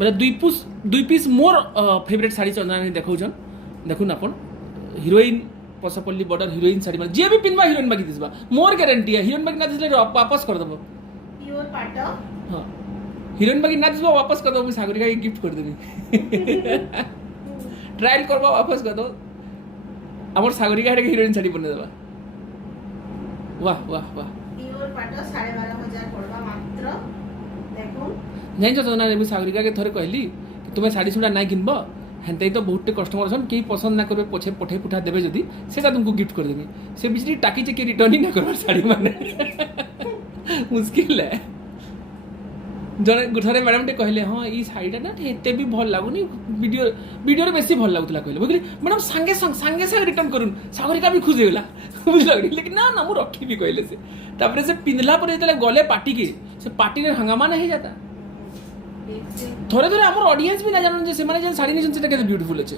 मतलब दुई पीस मोर फेवरेट साड़ी चंदना ने देखौछन देखुन अपन हिरोइन पसपल्ली बॉर्डर हिरोइन साड़ी मतलब जे भी पिनबा हिरोइन बाकी दिसबा मोर गारंटी है हिरोइन बाकी ना दिसले वापस कर देबो प्योर पाट हां हिरोइन बाकी ना दिसबा वापस कर देबो सागरिका के गिफ्ट कर देबी ट्रायल करबा वापस कर दो আমার সাগরিকা হেডে হিরোইন শাড়ি বনে দেবা वाह वाह वाह प्योर पाट 12,500 পড়বা মাত্র দেখুন জানিছ তো না আমি সাগরিকাকে থরে কহিলি कि তুমি শাড়ি সুড়া নাই কিনব হেনতেই তো বহুতটি কস্টমার আছেন কেই পছন্দ না করবে পছে পঠাই পুঠা দেবে যদি সেটা तुमको गिफ्ट कर देबी से बिजली टाकी चेक रिटर्न ही ना करबार শাড়ি মানে मुश्किल है जने गुठरे मैडम टे कहले हां ई शाड़ीटा ना एते भी भल लागुनी वीडियो रे बेसी भल लागुतला कहले बुझली मैडम संगे संग रिटर्न करूँ सागरिका भी खुश होला बुझला लेकिन ना ना मु रखी भी कहले से तापरे से पिंधला पर जेतले गले पार्टी के से पार्टी रे हंगामा नहीं जाता थोड़े थोड़े हमर ऑडियंस भी ना जानन जे से माने जे साड़ी निसन से केते ब्यूटीफुल अछि